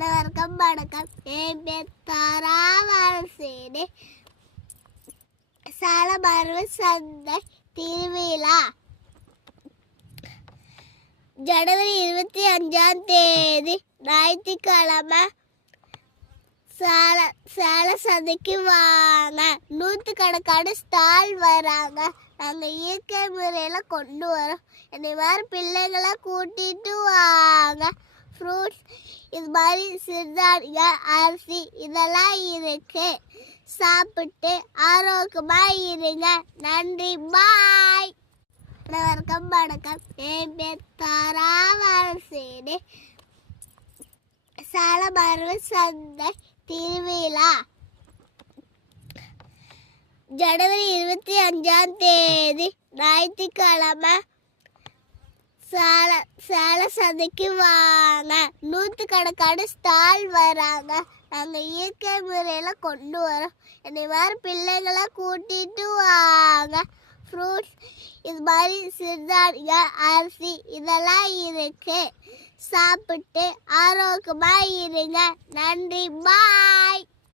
வணக்கம். என் பேர் தாராவாரசேனி. சாலமரவு சந்தை திருவிழா ஜனவரி 25 ஞாயிற்றுக்கிழமை. சேல சந்தைக்கு வாங்க. 100கணக்கான ஸ்டால் வராங்க. நாங்கள் இயற்கை முறையில் கொண்டு வரோம். இந்த மாதிரி பிள்ளைங்களை கூட்டிட்டு வாங்க. ஃப்ரூட்ஸ் இது மாதிரி சிறுதானியம் அரிசி இதெல்லாம் இருக்கு. சாப்பிட்டு ஆரோக்கியமாக இருங்க. நன்றி, பாய். வணக்கம். என் பேர் தாராவாரசேனி. சாலமரவு சந்தை திருவிழா ஜனவரி 25 ஞாயிற்றுக்கிழமை. சேல சந்தைக்கு வாங்க. 100கணக்கான ஸ்டால் வராங்க. நாங்கள் இயற்கை முறையில் கொண்டு வரோம். இந்த மாதிரி பிள்ளைங்களை கூட்டிட்டு வாங்க. ஃப்ரூட்ஸ் இது மாதிரி சிறுதானியம் அரிசி இதெல்லாம் இருக்கு. சாப்பிட்டு ஆரோக்கியமாக இருங்க. நன்றி, பாய்.